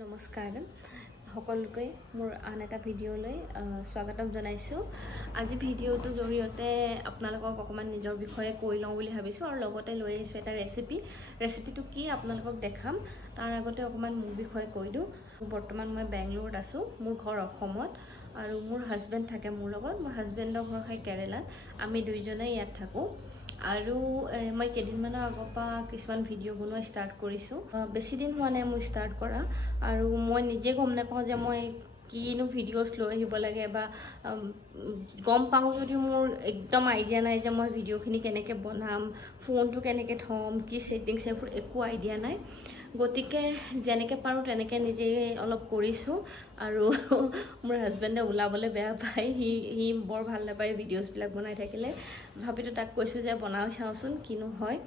নমস্কাৰ সকলোকে মোৰ আন এটা ভিডিঅ'লৈ স্বাগতম জনাইছো। আজি ভিডিঅ'টো জৰিয়তে আপোনালোকক অকমান নিজৰ বিষয়ে কৈ লওঁ বুলি ভাবিছো আৰু লগতে লৈ আহিছো এটা ৰেচিপিটো কি আপোনালোকক দেখাম। তাৰ আগতে অকমান মোৰ বিষয়ে কৈ দিওঁ। বৰ্তমান মই বেংগলোৰত আছো, মোৰ ঘৰ অসমত আৰু মোৰ হাজবেণ্ড থাকে মোৰ লগত। মোৰ হাজবেণ্ডৰ ঘৰ হয় কেৰেলাত। আমি দুইজনে ইয়াত থাকো আৰু মই কেইদিনমানৰ আগৰ পৰা কিছুমান ভিডিঅ' বনোৱা ষ্টাৰ্ট কৰিছো। বেছি দিন হোৱা নাই মই ষ্টাৰ্ট কৰা আৰু মই নিজে গম নাপাওঁ যে মই কিনো ভিডিঅ'ছ লৈ আহিব লাগে বা গম পাওঁ যদিও মোৰ একদম আইডিয়া নাই যে মই ভিডিঅ'খিনি কেনেকৈ বনাম, ফোনটো কেনেকৈ থ'ম, কি ছেটিংছ এইবোৰ একো আইডিয়া নাই। গতিকে যেনেকৈ পাৰোঁ তেনেকৈ নিজে অলপ কৰিছোঁ আৰু মোৰ হাজবেণ্ডে ওলাবলৈ বেয়া পায়, সি বৰ ভাল নাপায় ভিডিঅ'ছবিলাক বনাই থাকিলে। ভাবিতো তাক কৈছোঁ যে বনাই চাওঁচোন কিনো হয়।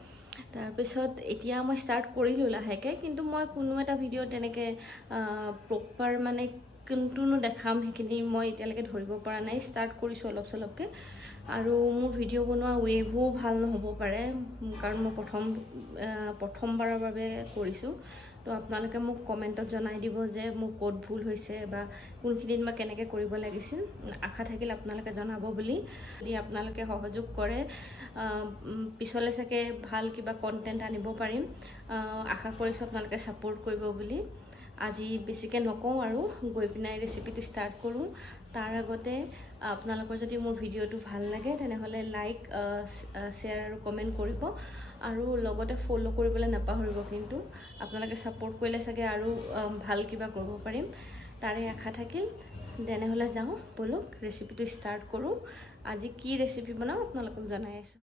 তাৰপিছত এতিয়া মই ষ্টাৰ্ট কৰিলোঁ লাহেকৈ, কিন্তু মই কোনো এটা ভিডিঅ' তেনেকৈ প্ৰপাৰ মানে কোনটোনো দেখাম সেইখিনি মই এতিয়ালৈকে ধৰিব পৰা নাই। ষ্টাৰ্ট কৰিছোঁ অলপ চলপকৈ আৰু মোৰ ভিডিঅ' বনোৱা ৱেবোৰ ভাল নহ'ব পাৰে কাৰণ মই প্ৰথমবাৰৰ বাবে কৰিছোঁ। তো আপোনালোকে মোক কমেণ্টত জনাই দিব যে মোৰ ক'ত ভুল হৈছে বা কোনখিনিত মই কেনেকৈ কৰিব লাগিছিল। আশা থাকিল আপোনালোকে জনাব বুলি। যদি আপোনালোকে সহযোগ কৰে পিছলৈ চাগে ভাল কিবা কণ্টেণ্ট আনিব পাৰিম। আশা কৰিছোঁ আপোনালোকে ছাপোৰ্ট কৰিব বুলি। আজি বেছিকৈ নকওঁ আৰু গৈ পিনাই ৰেচিপিটো ষ্টাৰ্ট কৰোঁ। তাৰ আগতে আপোনালোকৰ যদি মোৰ ভিডিঅ'টো ভাল লাগে তেনেহ'লে লাইক, শ্বেয়াৰ আৰু কমেণ্ট কৰিব আৰু লগতে ফ'ল' কৰিবলৈ নাপাহৰিব। কিন্তু আপোনালোকে ছাপোৰ্ট কৰিলে চাগে আৰু ভাল কিবা কৰিব পাৰিম, তাৰে আশা থাকিল। তেনেহ'লে যাওঁ ব'লক ৰেচিপিটো ষ্টাৰ্ট কৰোঁ। আজি কি ৰেচিপি বনাওঁ আপোনালোকক জনাই আছোঁ।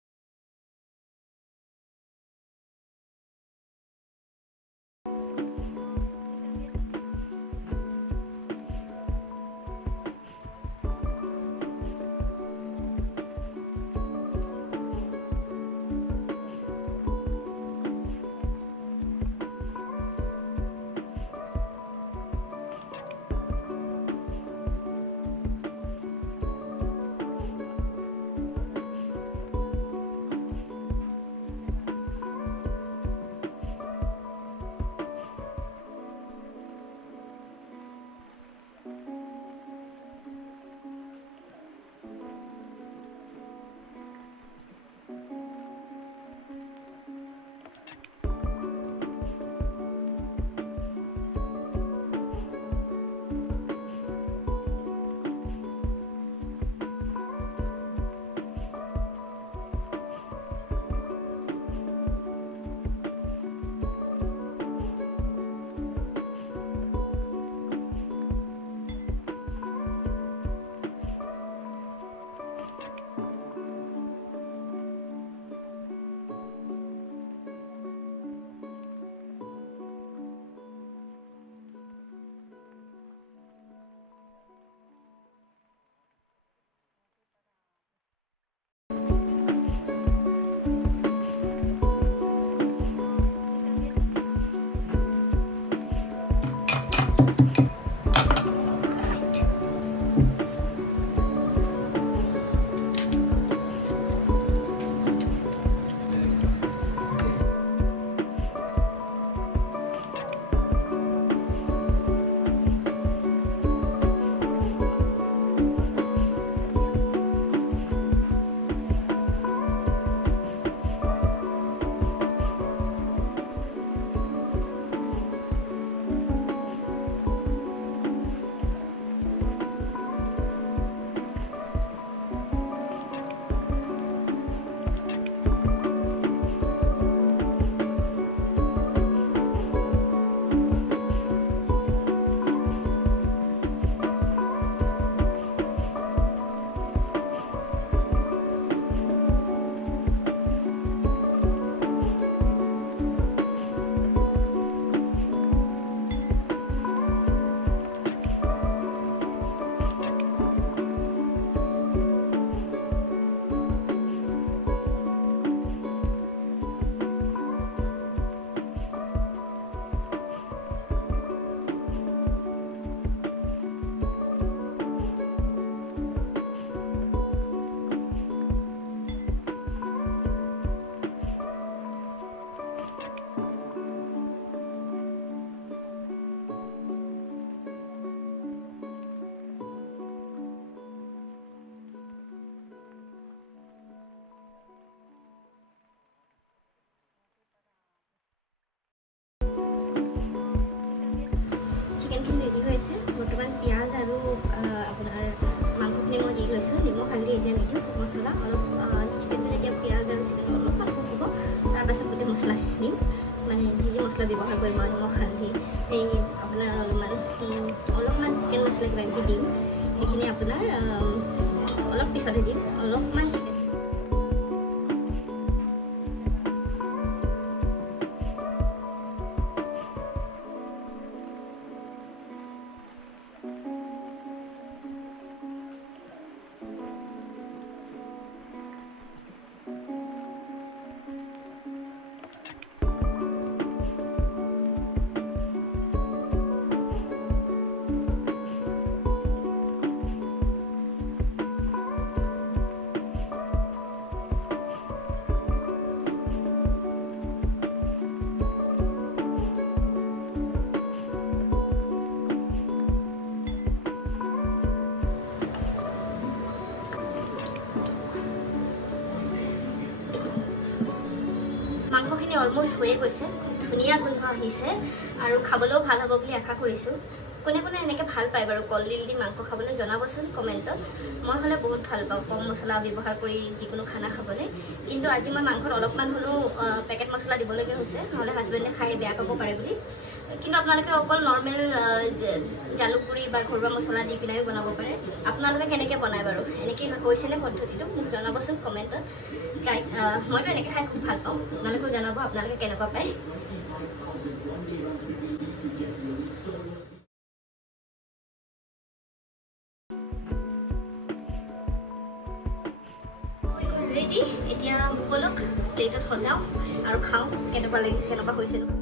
চিকেনখিনি ৰেডি হৈ আছে বৰ্তমান পিঁয়াজ আৰু আপোনাৰ মাংসখিনি মই দি লৈছোঁ নিমখ হালধি এতিয়া নিদিওঁ চব মছলা অলপ চিকেনটো যেতিয়া পিঁয়াজ আৰু চিকেন অলপমান পকিব তাৰপাছত গোটেই মছলাখিনি দিম মানে যি মছলা ব্যৱহাৰ কৰিম মই নিমখ হালধি এই আপোনাৰ অলপমান চিকেন মছলা কিবা কিবি দিম সেইখিনি আপোনাৰ অলপ পিছতে দিম অলপমান চিকেন মাংসখিনি অলমোষ্ট হৈয়ে গৈছে ধুনীয়া গোন্ধ আহিছে আৰু খাবলৈও ভাল হ'ব বুলি আশা কৰিছোঁ কোনে কোনে এনেকৈ ভাল পায় বাৰু কলডিল দি মাংস খাবলৈ জনাবচোন কমেণ্টত মই হ'লে বহুত ভাল পাওঁ কম মছলা ব্যৱহাৰ কৰি যিকোনো খানা খাবলৈ কিন্তু আজি মই মাংসত অলপমান হ'লেও পেকেট মছলা দিবলগীয়া হৈছে নহ'লে হাজবেণ্ডে খাই বেয়া পাব পাৰে বুলি কিন্তু আপোনালোকে অকল নৰ্মেল জালুক গুড়ি বা ঘৰুৱা মছলা দি পিনাইও বনাব পাৰে আপোনালোকে কেনেকৈ বনায় বাৰু এনেকৈ হৈছেনে পদ্ধতিটো মোক জনাবচোন কমেণ্টত মইতো এনেকৈ খাই খুব ভাল পাওঁ আপোনালোকেও জনাব আপোনালোকে কেনেকুৱা পায় ৰেডি এতিয়া ব'লক প্লেটত সজাওঁ আৰু খাওঁ কেনেকুৱা হৈছে